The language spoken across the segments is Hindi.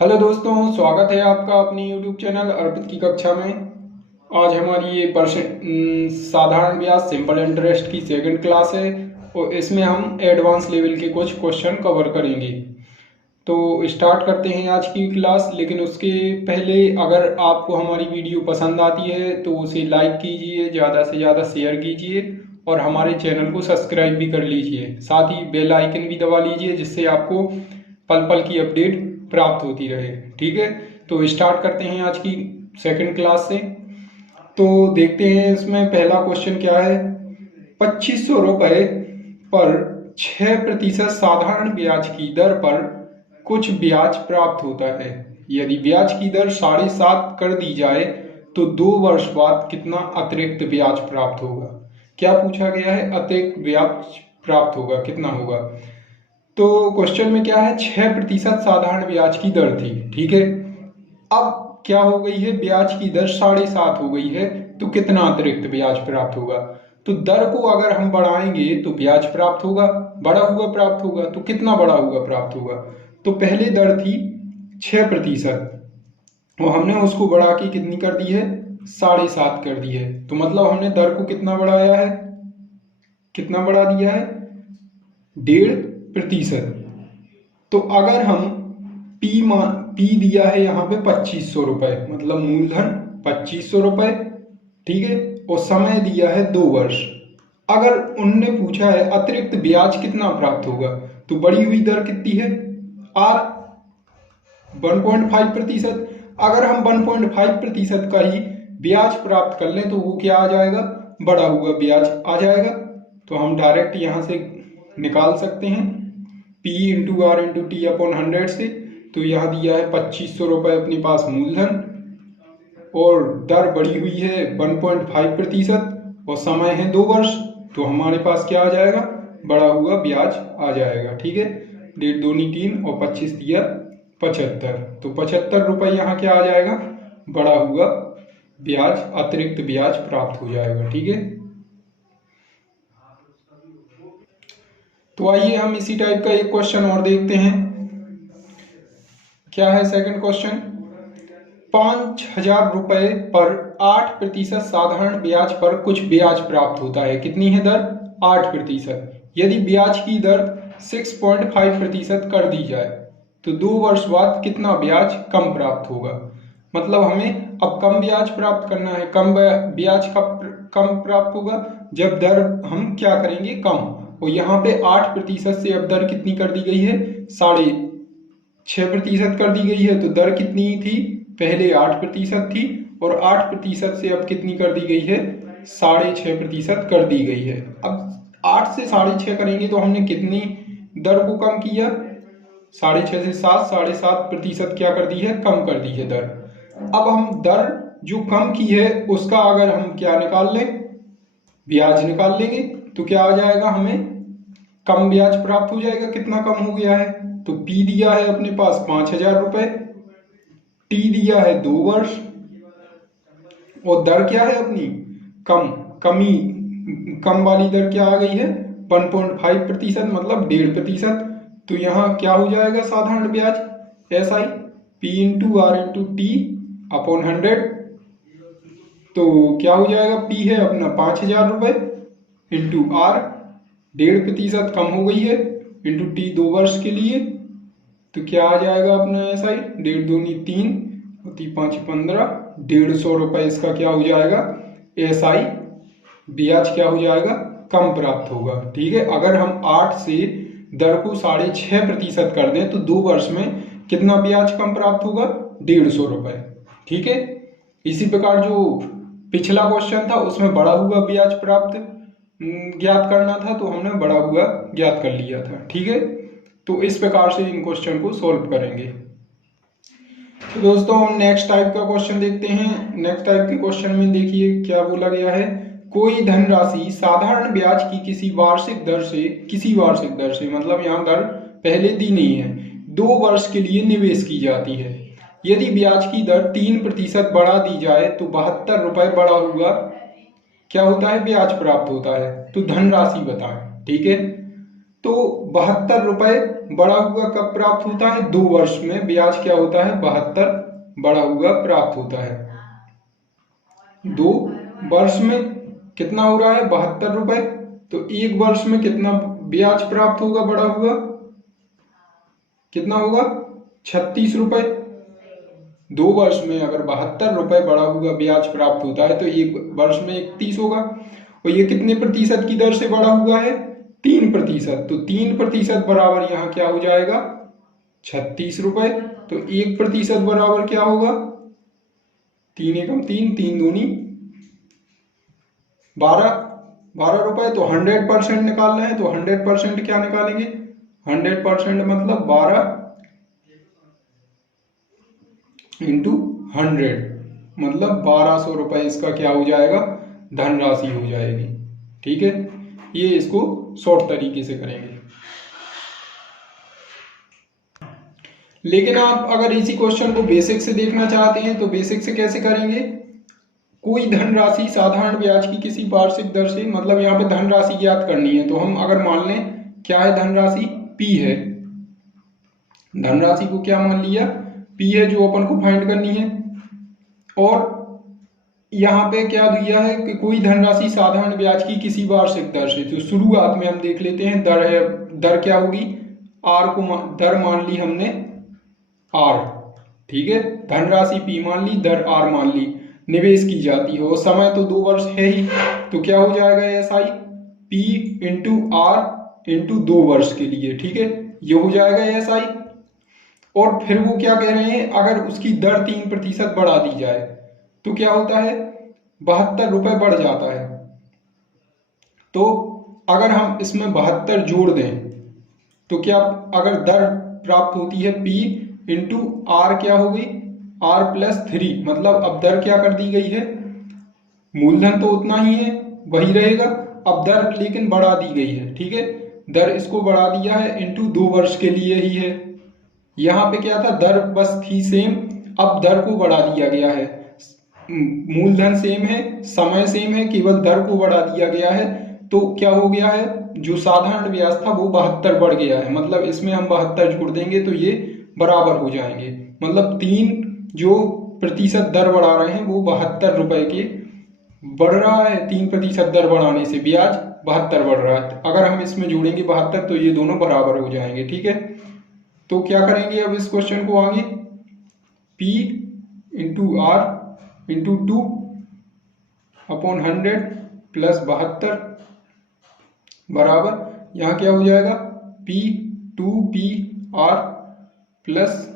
हेलो दोस्तों, स्वागत है आपका अपनी यूट्यूब चैनल अर्पित की कक्षा में। आज हमारी ये साधारण ब्याज सिंपल इंटरेस्ट की सेकंड क्लास है और इसमें हम एडवांस लेवल के कुछ क्वेश्चन कवर करेंगे। तो स्टार्ट करते हैं आज की क्लास। लेकिन उसके पहले अगर आपको हमारी वीडियो पसंद आती है तो उसे लाइक कीजिए, ज़्यादा से ज़्यादा शेयर कीजिए और हमारे चैनल को सब्सक्राइब भी कर लीजिए। साथ ही बेल आइकन भी दबा लीजिए जिससे आपको पल पल की अपडेट प्राप्त होती रहे। ठीक है, तो स्टार्ट करते हैं आज की सेकंड क्लास से। तो देखते हैं इसमें पहला क्वेश्चन क्या है। 2500 रुपये पर 6% साधारण ब्याज की दर पर कुछ ब्याज प्राप्त होता है। यदि ब्याज की दर 7.5 कर दी जाए तो 2 वर्ष बाद कितना अतिरिक्त ब्याज प्राप्त होगा। क्या पूछा गया है, अतिरिक्त ब्याज प्राप्त होगा कितना होगा। तो क्वेश्चन में क्या है, 6% साधारण ब्याज की दर थी। ठीक है, अब क्या हो गई है, ब्याज की दर 7.5 हो गई है तो कितना अतिरिक्त ब्याज प्राप्त होगा। तो दर को अगर हम बढ़ाएंगे तो ब्याज प्राप्त होगा, बड़ा हुआ प्राप्त होगा। तो कितना बड़ा हुआ प्राप्त होगा। तो पहले दर थी 6% और हमने उसको बढ़ा के कितनी कर दी है, 7.5 कर दी है। तो मतलब हमने दर को कितना बढ़ाया है, कितना बढ़ा दिया है, 1.5%। तो अगर हम पी दिया है यहाँ पे 2500 रुपये, मतलब मूलधन 2500 रुपये। ठीक है, और समय दिया है 2 वर्ष। अगर उनने पूछा है अतिरिक्त ब्याज कितना प्राप्त होगा तो बढ़ी हुई दर कितनी है, आर 1.5%। अगर हम 1.5% का ही ब्याज प्राप्त कर लें तो वो क्या आ जाएगा, बढ़ा हुआ ब्याज आ जाएगा। तो हम डायरेक्ट यहाँ से निकाल सकते हैं P into R into T upon 100 से। तो यहाँ दिया है 2500 रुपये अपने पास मूलधन और दर बढ़ी हुई है 1.5% और समय है 2 वर्ष। तो हमारे पास क्या आ जाएगा, बढ़ा हुआ ब्याज आ जाएगा। ठीक है, 1.5 दूनी 3 और 25 दिया 75। तो 75 रुपये यहाँ क्या आ जाएगा, बढ़ा हुआ ब्याज, अतिरिक्त ब्याज प्राप्त हो जाएगा। ठीक है, तो आइए हम इसी टाइप का एक क्वेश्चन और देखते हैं। क्या है सेकंड क्वेश्चन, 5000 रुपये पर 8% साधारण ब्याज पर कुछ ब्याज प्राप्त होता है। कितनी है दर, 8%। यदि ब्याज की दर 6.5% कर दी जाए तो 2 वर्ष बाद कितना ब्याज कम प्राप्त होगा। मतलब हमें अब कम ब्याज प्राप्त करना है। कम ब्याज कम प्राप्त होगा जब दर हम क्या करेंगे, कम। और यहाँ पे 8% से अब दर कितनी कर दी गई है, 6.5% कर दी गई है। तो दर कितनी थी, पहले 8% थी और 8% से अब कितनी कर दी गई है, 6.5% कर दी गई है। अब 8 से 6.5 करेंगे तो हमने कितनी दर को कम किया, 6.5 से 7, 7.5% क्या कर दी है, कम कर दी है दर। अब हम दर जो कम की है उसका अगर हम क्या निकाल लें, ब्याज निकाल लेंगे तो क्या आ जाएगा, हमें कम ब्याज प्राप्त हो जाएगा। कितना कम हो गया है, तो P दिया है अपने पास 5000 रुपये, T दिया है 2 वर्ष और दर क्या है अपनी, कम वाली दर क्या आ गई है, 1.5%, मतलब 1.5%। तो यहाँ क्या हो जाएगा साधारण ब्याज, SI P into R into T upon 100। तो क्या हो जाएगा, P है अपना 5000 रुपये इंटू आर 1.5% कम हो गई है इंटू टी 2 वर्ष के लिए। तो क्या आ जाएगा अपना SI, 1.5 दूनी 3 होती 5 15, 150 रुपये इसका क्या हो जाएगा, SI ब्याज क्या हो जाएगा, कम प्राप्त होगा। ठीक है, अगर हम 8 से दर को 6.5% कर दें तो 2 वर्ष में कितना ब्याज कम प्राप्त होगा, 150 रुपये। ठीक है, इसी प्रकार जो पिछला क्वेश्चन था उसमें बढ़ा हुआ ब्याज प्राप्त ज्ञात करना था तो हमने बढ़ा हुआ ज्ञात कर लिया था। ठीक है, तो इस प्रकार से इन क्वेश्चन को सॉल्व करेंगे। तो दोस्तों हम नेक्स्ट टाइप का क्वेश्चन देखते हैं। नेक्स्ट टाइप के क्वेश्चन में देखिए क्या बोला गया है, कोई धनराशि साधारण ब्याज की किसी वार्षिक दर से मतलब यहाँ दर पहले दी नहीं है, 2 वर्ष के लिए निवेश की जाती है। यदि ब्याज की दर 3% बढ़ा दी जाए तो 72 रुपये बढ़ा हुआ क्या होता है, ब्याज प्राप्त होता है। तो धनराशि बताएं। ठीक है, तो 72 रुपए बढ़ा हुआ कब प्राप्त होता है? 2 वर्ष में ब्याज क्या होता है? 72 बढ़ा हुआ प्राप्त होता है। 2 वर्ष में कितना हो रहा है? 72 रुपए। तो 1 वर्ष में कितना ब्याज प्राप्त होगा बढ़ा हुआ? कितना होगा? 36 रुपए। 2 वर्ष में अगर 72 रुपए बढ़ा हुआ ब्याज प्राप्त होता है तो 1 वर्ष में 31 होगा। और ये कितने प्रतिशत की दर से बढ़ा हुआ है? 3%। तो 3% बराबर यहाँ क्या हो जाएगा? 36 रुपए। तो 1% बराबर क्या होगा? 3 एकम 3, 3 दूनी 12 रुपए। तो 100% निकालना है, तो 100% क्या निकालेंगे? 100% मतलब 12 इंटू 100 मतलब 1200 रुपए इसका क्या हो जाएगा? धनराशि हो जाएगी। ठीक है, ये इसको शॉर्ट तरीके से करेंगे। लेकिन आप अगर इसी क्वेश्चन को बेसिक से देखना चाहते हैं तो बेसिक से कैसे करेंगे? कोई धनराशि साधारण ब्याज की किसी वार्षिक दर से, मतलब यहाँ पे धनराशि ज्ञात करनी है। तो हम अगर मान लें क्या है धनराशि? पी है। धनराशि को क्या मान लिया? पी है, जो अपन को फाइंड करनी है। और यहाँ पे क्या दिया है कि कोई धनराशि साधारण ब्याज की किसी वार्षिक दर से। तो शुरुआत में हम देख लेते हैं दर है। दर क्या होगी? आर को दर मान ली हमने आर। ठीक है, धनराशि पी मान ली, दर आर मान ली, निवेश की जाती है और समय तो 2 वर्ष है ही। तो क्या हो जाएगा? SI P into R into 2 वर्ष के लिए। ठीक है, ये हो जाएगा एसआई। और फिर वो क्या कह रहे हैं? अगर उसकी दर 3% बढ़ा दी जाए तो क्या होता है? 72 रुपए बढ़ जाता है। तो अगर हम इसमें 72 जोड़ दें तो क्या, अगर दर प्राप्त होती है पी इंटू आर, क्या होगी? आर प्लस 3, मतलब अब दर क्या कर दी गई है? मूलधन तो उतना ही है, वही रहेगा। अब दर लेकिन बढ़ा दी गई है। ठीक है, दर इसको बढ़ा दिया है इंटू 2 वर्ष के लिए ही है। यहाँ पे क्या था? दर बस थी सेम, अब दर को बढ़ा दिया गया है। मूलधन सेम है, समय सेम है, केवल दर को बढ़ा दिया गया है। तो क्या हो गया है? जो साधारण ब्याज था वो 72 बढ़ गया है। मतलब इसमें हम 72 जोड़ देंगे तो ये बराबर हो जाएंगे। मतलब 3 जो प्रतिशत दर बढ़ा रहे हैं वो 72 रुपए के बढ़ रहा है। 3% दर बढ़ाने से ब्याज 72 बढ़ रहा है। अगर हम इसमें जोड़ेंगे 72 तो ये दोनों बराबर हो जाएंगे। ठीक है, तो क्या करेंगे अब इस क्वेश्चन को आगे? P into R into 2 upon 100 plus 72 बराबर यहाँ क्या हो जाएगा? P 2P R plus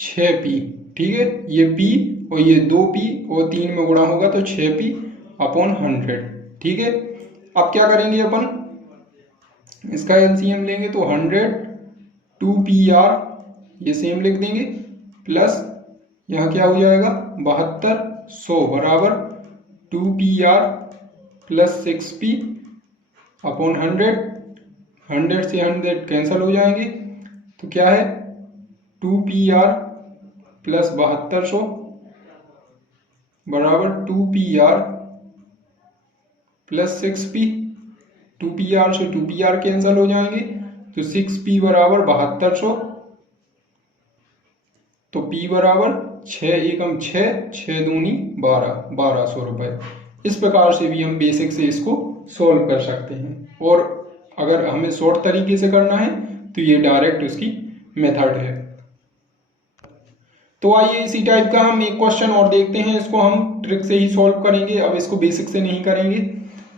6P। ठीक है, ये P और ये 2P और 3 में गुणा होगा तो 6P अपॉन 100। ठीक है, अब क्या करेंगे अपन? इसका एलसीएम लेंगे तो 100 2PR ये सेम लिख देंगे प्लस यहाँ क्या हो जाएगा? 72 100 बराबर 2PR प्लस 6P अपॉन 100। 100 से 100 कैंसिल हो जाएंगे तो क्या है? 2PR प्लस 7200 बराबर 2PR प्लस 6P। 2PR से 2PR कैंसिल हो जाएंगे तो 6P बराबर 7200। तो P बराबर 6 एकम 6, 6 दूनी 12, 1200 रुपए। इस प्रकार से भी हम बेसिक से इसको सॉल्व कर सकते हैं। और अगर हमें शॉर्ट तरीके से करना है तो ये डायरेक्ट उसकी मेथड है। तो आइए इसी टाइप का हम एक क्वेश्चन और देखते हैं। इसको हम ट्रिक से ही सॉल्व करेंगे, अब इसको बेसिक से नहीं करेंगे।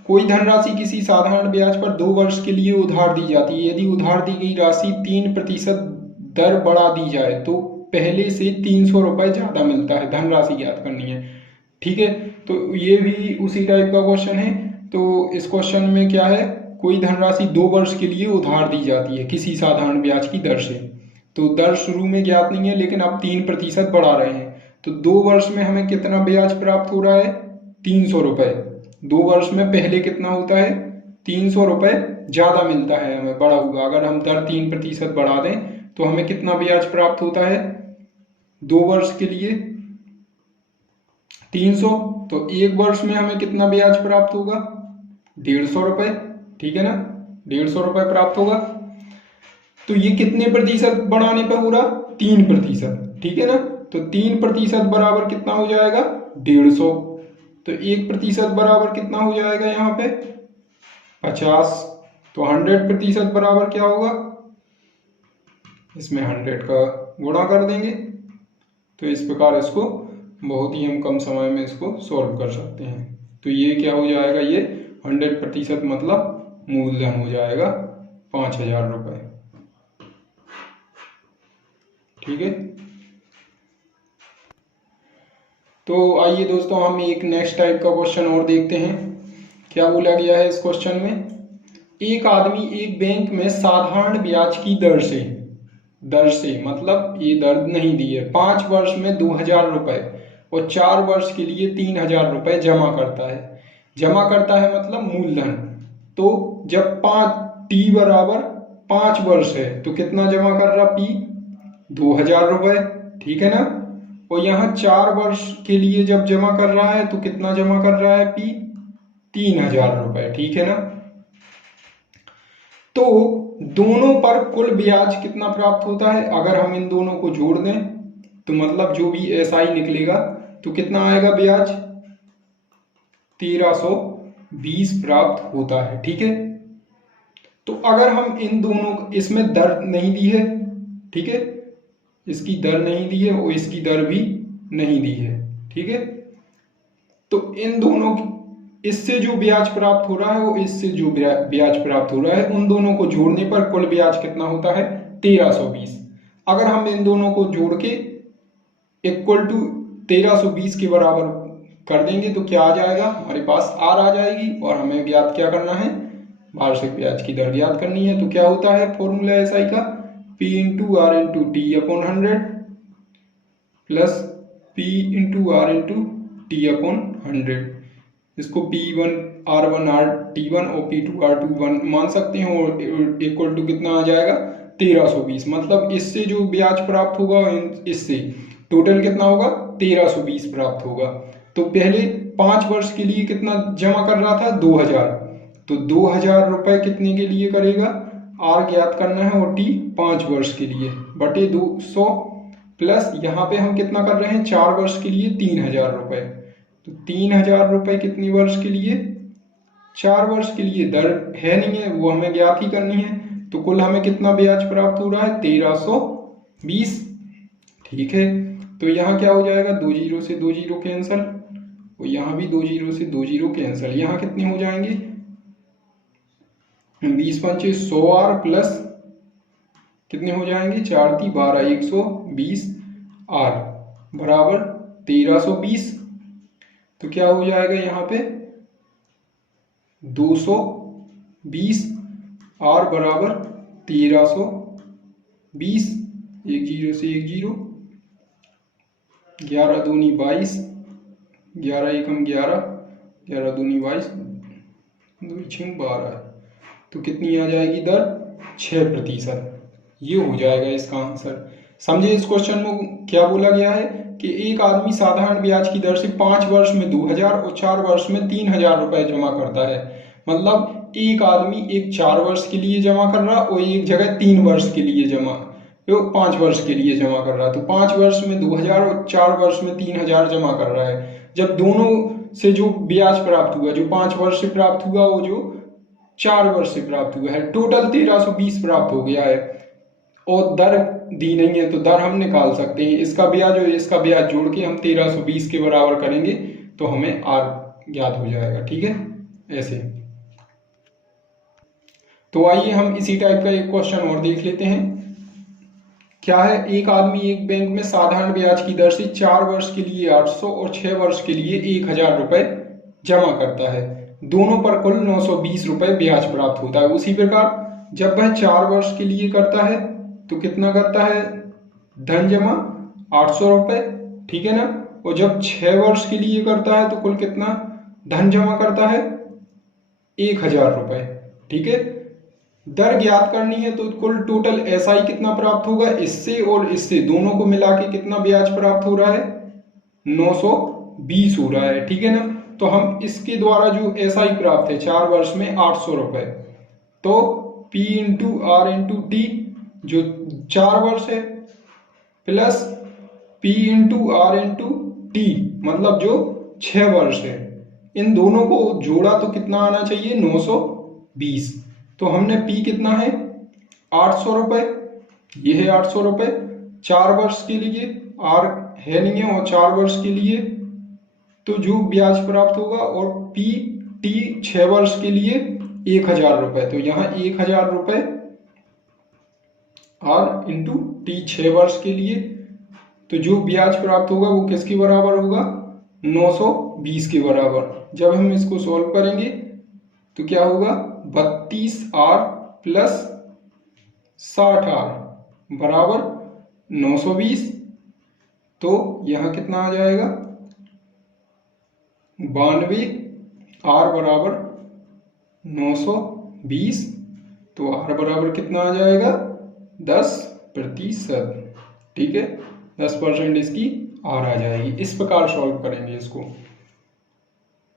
कोई धनराशि किसी साधारण ब्याज पर 2 वर्ष के लिए उधार दी जाती है। यदि उधार दी गई राशि 3% दर बढ़ा दी जाए तो पहले से 300 रुपए ज्यादा मिलता है। धनराशि ज्ञात करनी है। ठीक है, तो ये भी उसी टाइप का क्वेश्चन है। तो इस क्वेश्चन में क्या है? कोई धनराशि 2 वर्ष के लिए उधार दी जाती है किसी साधारण ब्याज की दर से। तो दर शुरू में ज्ञात नहीं है लेकिन अब 3% बढ़ा रहे हैं। तो 2 वर्ष में हमें कितना ब्याज प्राप्त हो रहा है? 300 रुपए। 2 वर्ष में पहले कितना होता है? 300 रुपए ज्यादा मिलता है हमें बढ़ा हुआ। अगर हम दर 3% बढ़ा दें तो हमें कितना ब्याज प्राप्त होता है? 2 वर्ष के लिए 300, तो एक वर्ष में हमें कितना ब्याज प्राप्त होगा? 150 रुपये, ठीक है ना, 150 रुपये प्राप्त होगा। तो ये कितने प्रतिशत बढ़ाने पर हो रहा? 3%, ठीक है ना। तो 3% बराबर कितना हो जाएगा? 150। तो 1% बराबर कितना हो जाएगा यहाँ पे? 50। तो 100% बराबर क्या होगा? इसमें 100 का गुणा कर देंगे। तो इस प्रकार इसको बहुत ही हम कम समय में इसको सॉल्व कर सकते हैं। तो ये क्या हो जाएगा? ये 100% मतलब मूलधन हो जाएगा 5000 रुपये, ठीक है। तो आइए दोस्तों हम एक नेक्स्ट टाइप का क्वेश्चन और देखते हैं। क्या बोला गया है इस क्वेश्चन में? एक आदमी एक बैंक में साधारण ब्याज की दर से मतलब ये दर नहीं दी है, 5 वर्ष में 2000 रुपये और 4 वर्ष के लिए 3000 रुपये जमा करता है मतलब मूलधन। तो जब टी बराबर 5 वर्ष है तो कितना जमा कर रहा? पी 2000 रुपये, ठीक है ना। और यहाँ 4 वर्ष के लिए जब जमा कर रहा है तो कितना जमा कर रहा है? पी 3000 रुपये, ठीक है ना। तो दोनों पर कुल ब्याज कितना प्राप्त होता है? अगर हम इन दोनों को जोड़ दें तो मतलब जो भी एसआई निकलेगा तो कितना आएगा ब्याज? 1320 प्राप्त होता है, ठीक है। तो अगर हम इन दोनों, इसमें दर नहीं दी है, ठीक है, इसकी दर नहीं दी है और इसकी दर भी नहीं दी है, ठीक है। तो इन दोनों की, इससे जो ब्याज प्राप्त हो रहा है वो इससे जो ब्याज प्राप्त हो रहा है, उन दोनों को जोड़ने पर कुल ब्याज कितना होता है? 1320। अगर हम इन दोनों को जोड़ के इक्वल टू 1320 के बराबर कर देंगे तो क्या आ जाएगा? हमारे पास आर आ जाएगी और हमें ज्ञात क्या करना है? वार्षिक ब्याज की दर ज्ञात करनी है। तो क्या होता है फॉर्मूला एसआई का? P into R into T upon 100 plus P into R into T upon 100। इसको P1 R1 T1 और P2 R2 मान सकते हैं और इक्वल टू कितना आ जाएगा? 1320। मतलब इससे जो ब्याज प्राप्त होगा इससे टोटल कितना होगा? 1320 प्राप्त होगा। तो पहले 5 वर्ष के लिए कितना जमा कर रहा था? 2000। तो 2000 रुपये कितने के लिए करेगा? आर ज्ञात करना है और टी 5 वर्ष के लिए बटे 200 प्लस यहाँ पे हम कितना कर रहे हैं? 4 वर्ष के लिए 3000 रुपये। तो 3000 रुपये कितनी वर्ष के लिए? 4 वर्ष के लिए। दर है नहीं है, वो हमें ज्ञात ही करनी है। तो कुल हमें कितना ब्याज प्राप्त हो रहा है? 1320, ठीक है। तो यहाँ क्या हो जाएगा? 2 जीरो से 2 जीरो कैंसल और यहाँ भी 2 जीरो से 2 जीरो कैंसल। यहाँ कितने हो जाएंगे? 20 पंचे 100 आर प्लस कितने हो जाएंगे? 4 × 12 120 आर बराबर 1320। तो क्या हो जाएगा यहाँ पे? 220 आर बराबर 1320। 1 जीरो से 1 जीरो, 11 दूनी 22, 11 एकम 11, 11 दूनी 22, 2 छः 12। तो कितनी आ जाएगी दर? 6%। ये हो जाएगा इसका आंसर। समझे इस क्वेश्चन में क्या बोला गया है कि एक आदमी साधारण ब्याज की दर से 5 वर्ष में 2000 और 4 वर्ष में 3000 रुपये जमा करता है। मतलब एक आदमी एक 4 वर्ष के लिए जमा कर रहा और एक जगह 3 वर्ष के लिए जमा, तो 5 वर्ष के लिए जमा कर रहा। तो 5 वर्ष में 2000 और 4 वर्ष में 3000 जमा कर रहा है। जब दोनों से जो ब्याज प्राप्त हुआ, जो 5 वर्ष से प्राप्त हुआ वो जो 4 वर्ष से प्राप्त हुआ है, टोटल 1320 प्राप्त हो गया है और दर दी नहीं है। तो दर हम निकाल सकते हैं, इसका ब्याज और इसका ब्याज जोड़ के हम 1320 के बराबर करेंगे तो हमें आर ज्ञात हो जाएगा, ठीक है। ऐसे तो आइए हम इसी टाइप का एक क्वेश्चन और देख लेते हैं। क्या है? एक आदमी एक बैंक में साधारण ब्याज की दर से 4 वर्ष के लिए 800 और 6 वर्ष के लिए 1000 रुपये जमा करता है। दोनों पर कुल 920 रुपये ब्याज प्राप्त होता है। उसी प्रकार जब वह 4 वर्ष के लिए करता है तो कितना करता है? धन जमा 800 रुपये, ठीक है ना। और जब 6 वर्ष के लिए करता है तो कुल कितना धन जमा करता है? 1000 रुपये, ठीक है। दर ज्ञात करनी है तो कुल टोटल एसआई कितना प्राप्त होगा? इससे और इससे दोनों को मिला के कितना ब्याज प्राप्त हो रहा है? 20 हो रहा है, ठीक है ना। तो हम इसके द्वारा जो एसआई प्राप्त है 4 वर्ष में 800 रुपये, तो P into R into T जो 4 वर्ष है plus P into R into T मतलब जो 6 वर्ष है, इन दोनों को जोड़ा तो कितना आना चाहिए 920। तो हमने P कितना है 800 रुपये, ये है 800 रुपये 4 वर्ष के लिए, आर है नहीं है और 4 वर्ष के लिए, तो जो ब्याज प्राप्त होगा, और P टी 6 वर्ष के लिए 1000 रुपये, तो यहाँ 1000 रुपये आर इंटू टी 6 वर्ष के लिए, तो जो ब्याज प्राप्त होगा वो किसके बराबर होगा 920 के बराबर। जब हम इसको सॉल्व करेंगे तो क्या होगा 32R प्लस 60R बराबर 920, तो यहाँ कितना आ जाएगा 92R बराबर 920, तो R बराबर कितना आ जाएगा 10%, ठीक है 10% इसकी R आ जाएगी। इस प्रकार सॉल्व करेंगे इसको,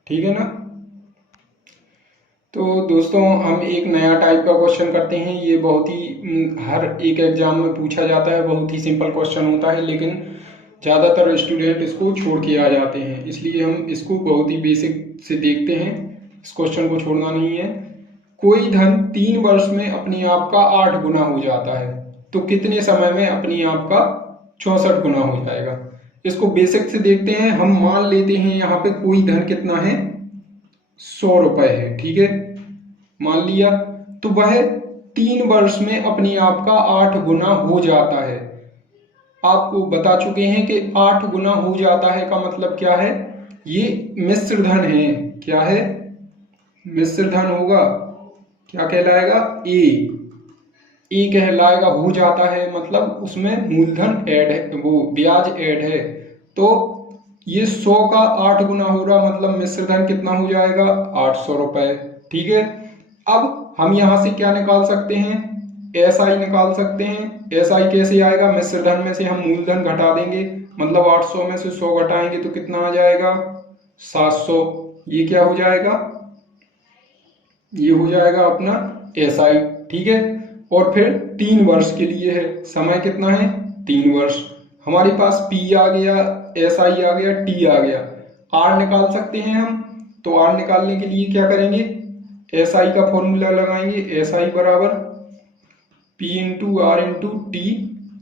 ठीक है ना। तो दोस्तों हम एक नया टाइप का क्वेश्चन करते हैं, ये बहुत ही हर एक एग्जाम में पूछा जाता है, बहुत ही सिंपल क्वेश्चन होता है, लेकिन ज़्यादातर स्टूडेंट इसको छोड़ के आ जाते हैं, इसलिए हम इसको बहुत ही बेसिक से देखते हैं, इस क्वेश्चन को छोड़ना नहीं है। कोई धन 3 वर्ष में अपने आप का 8 गुना हो जाता है, तो कितने समय में अपने आप का 64 गुना हो जाएगा। इसको बेसिक से देखते हैं। हम मान लेते हैं यहाँ पे कोई धन कितना है 100 रुपए है, ठीक है मान लिया, तो वह 3 वर्ष में अपने आप का 8 गुना हो जाता है। आपको बता चुके हैं कि 8 गुना हो जाता है का मतलब क्या है, ये मिश्र धन है। क्या है मिश्र धन होगा, क्या कहलाएगा ए कहलाएगा, हो जाता है मतलब उसमें मूलधन ऐड है, वो ब्याज ऐड है, तो ये 100 का 8 गुना हो रहा, मतलब मिश्र धन कितना हो जाएगा 800 रुपए, ठीक है। अब हम यहां से क्या निकाल सकते हैं, एसआई निकाल सकते हैं। एसआई कैसे आएगा, मिश्र धन में से हम मूलधन घटा देंगे, मतलब 800 में से 100 घटाएंगे तो कितना आ जाएगा 700, ये क्या हो जाएगा, ये हो जाएगा अपना एसआई, ठीक है। और फिर 3 वर्ष के लिए है, समय कितना है 3 वर्ष। हमारे पास पी आ गया, एसआई आ गया, टी आ गया, आर निकाल सकते हैं हम। तो आर निकालने के लिए क्या करेंगे, एसआई का फॉर्मूला लगाएंगे, एसआई बराबर P into R into T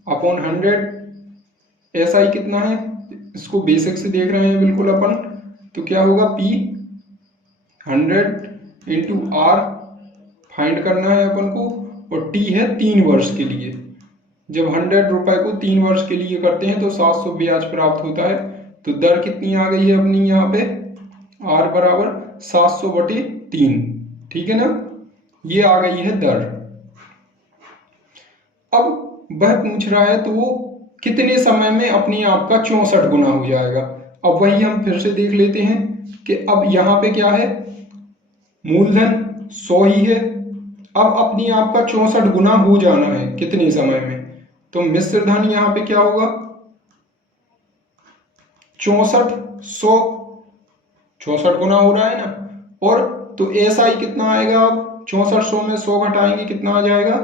upon 100। SI कितना है, इसको बेसिक से देख रहे हैं बिल्कुल अपन, तो क्या होगा पी 100 इंटू आर फाइंड करना है अपन को, और टी है 3 वर्ष के लिए। जब 100 रुपए को 3 वर्ष के लिए करते हैं तो 700 ब्याज प्राप्त होता है। तो दर कितनी आ गई है अपनी यहाँ पे, आर बराबर 700/3, ठीक है ना, ये आ गई है दर। अब वह पूछ रहा है तो वो कितने समय में अपने आप का 64 गुना हो जाएगा। अब वही हम फिर से देख लेते हैं कि अब यहाँ पे क्या है, मूलधन 100 ही है, अब अपनी आप का 64 गुना हो जाना है कितने समय में, तो मिश्र धन यहाँ पे क्या होगा 64 गुना हो रहा है ना, और तो एसआई कितना आएगा, अब 6400 में 100 घटाएंगे कितना आ जाएगा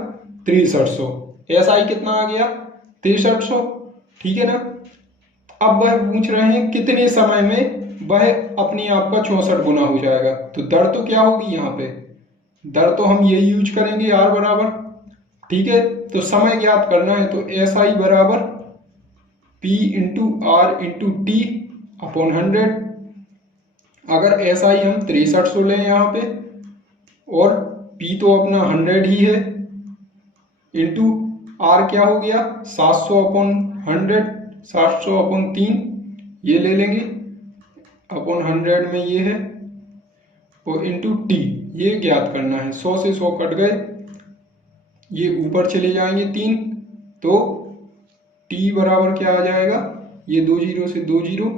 6300, एसआई कितना आ गया 6300, ठीक है ना। अब वह पूछ रहे हैं कितने समय में वह अपने आप का 64 गुना हो जाएगा, तो दर तो क्या होगी यहाँ पे, दर तो हम यही यूज करेंगे आर बराबर, ठीक है। तो समय ज्ञात करना है तो एस आई बराबर P into R into T upon 100। अगर एस आई हम 6300 लें यहाँ पे, और पी तो अपना 100 ही है, इंटू आर क्या हो गया 700/100, 700/3 ये ले लेंगे, अपॉन 100 में ये है, और इंटू टी ये ज्ञात करना है। 100 से 100 कट गए, ये ऊपर चले जाएंगे 3, तो टी बराबर क्या आ जाएगा, ये 2 0 से 2 0,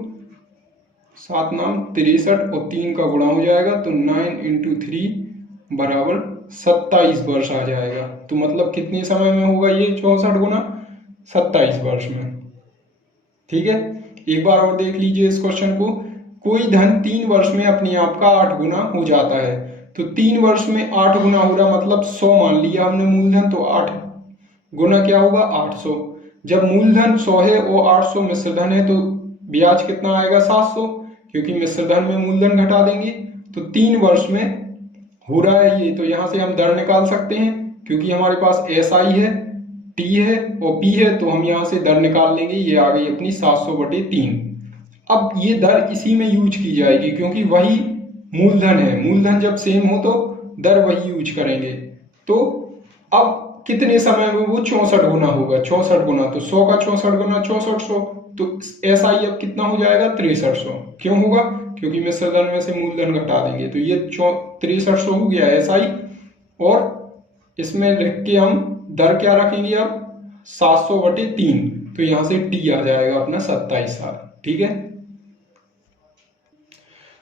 7 नाम 63 और 3 का गुणा हो जाएगा, तो 9 इंटू 3 बराबर 27 वर्ष आ जाएगा। तो मतलब कितने समय में होगा ये 64 गुना, 27 वर्ष में, ठीक है। एक बार और देख लीजिए इस क्वेश्चन को, कोई धन 3 वर्ष में अपने आप का 8 गुना हो जाता है। तो 3 वर्ष में 8 गुना हो रहा मतलब 100 मान लिया हमने मूलधन, तो 8 गुना क्या होगा 800। जब मूलधन 100 है और 800 मिश्र धन है तो ब्याज कितना आएगा 700, क्योंकि मिश्र धन में मूलधन घटा देंगे। तो 3 वर्ष में हो रहा है ये, तो यहाँ से हम दर निकाल सकते हैं क्योंकि हमारे पास SI है, T है और P है, तो हम यहाँ से दर निकाल लेंगे। ये आ गई अपनी 700/3। अब ये दर इसी में यूज की जाएगी क्योंकि वही मूलधन है, मूलधन जब सेम हो तो दर वही यूज करेंगे। तो अब कितने समय में वो 64 गुना होगा, 64 गुना, तो 100 का 64 गुना 6400, तो SI अब कितना हो जाएगा 6300। क्यों होगा, क्योंकि मिश्र धन में से मूलधन घटा देंगे। तो ये 6300 हो गया SI, और इसमें लिख के हम दर क्या रखेंगे अब 700/3, तो यहाँ से T आ जाएगा अपना 27 साल। ठीक है,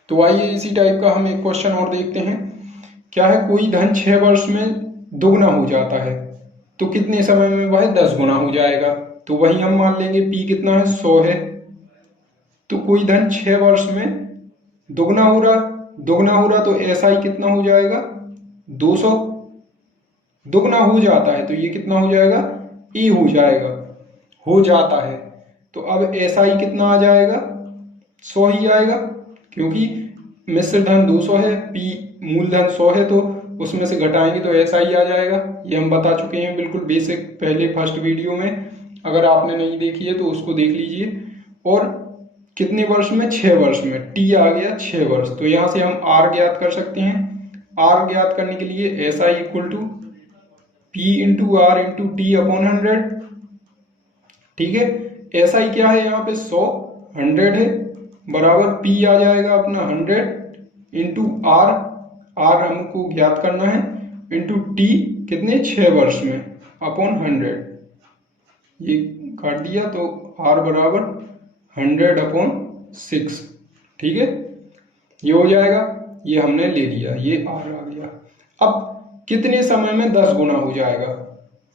तो आइए इसी टाइप का हम एक क्वेश्चन और देखते हैं। क्या है, कोई धन 6 वर्ष में दोगुना हो जाता है तो कितने समय में वह 10 गुना हो जाएगा। तो वही हम मान लेंगे P कितना है 100 है, तो कोई धन 6 वर्ष में दोगुना हो रहा तो SI कितना हो जाएगा 200। दोगुना हो जाता है तो ये कितना हो जाएगा A हो जाता है। तो अब SI कितना आ जाएगा 100 ही आएगा, क्योंकि मिश्र धन 200 है, P मूलधन 100 है, तो उसमें से घटाएंगे तो SI आ जाएगा। ये हम बता चुके हैं बिल्कुल बेसिक पहले फर्स्ट वीडियो में, अगर आपने नहीं देखी है तो उसको देख लीजिए। और कितने वर्ष में 6 वर्ष में, T आ गया 6 वर्ष, तो यहाँ से हम R ज्ञात कर सकते हैं। R ज्ञात करने के लिए SI equal to P into R into T/100। ठीक है, SI क्या है यहाँ पे 100 है, बराबर P आ जाएगा अपना 100 इंटू R हमको ज्ञात करना है, इंटू T कितने 6 वर्ष में अपॉन 100। ये काट दिया तो R बराबर 100/6। ठीक है, ये हो जाएगा, ये हमने ले लिया, ये R आ गया। अब कितने समय में 10 गुना हो जाएगा,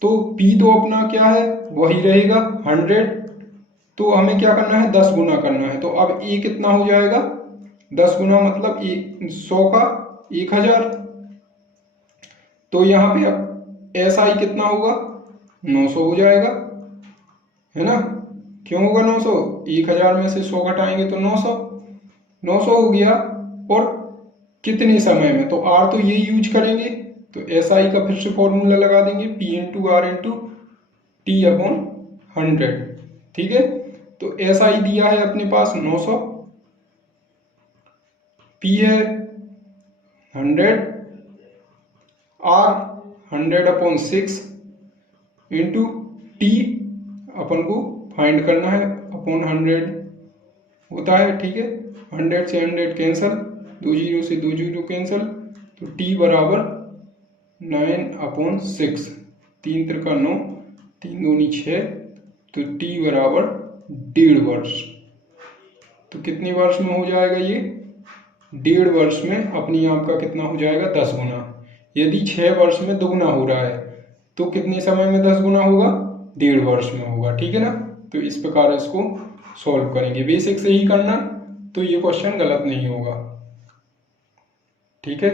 तो P तो अपना क्या है वही रहेगा 100, तो हमें क्या करना है 10 गुना करना है। तो अब A कितना हो जाएगा 10 गुना मतलब 100 का 1000, तो यहाँ पे SI कितना होगा 900 हो जाएगा, है ना। क्यों होगा 900, 1000 में से 100 घटाएंगे तो 900 हो गया। और कितने समय में, तो R तो ये यूज करेंगे, तो SI का फिर से फॉर्मूला लगा देंगे P into R into T/100। ठीक है, तो SI दिया है अपने पास 900, P है 100, R 100/6 इंटू T अपन को फाइंड करना है अपॉन 100 होता है। ठीक है, 100 से 100 कैंसल, 2 0 से 2 0 कैंसल, तो T बराबर 9/6, 3 × 9, 3 दूनी 6, तो T बराबर 1.5 वर्ष। तो कितने वर्ष में हो जाएगा ये 1.5 वर्ष में अपनी आपका कितना हो जाएगा 10 गुना। यदि 6 वर्ष में दोगुना हो रहा है तो कितने समय में 10 गुना होगा 1.5 वर्ष में होगा। ठीक है ना, तो इस प्रकार इसको सॉल्व करेंगे, बेसिक से ही करना, तो ये क्वेश्चन गलत नहीं होगा। ठीक है।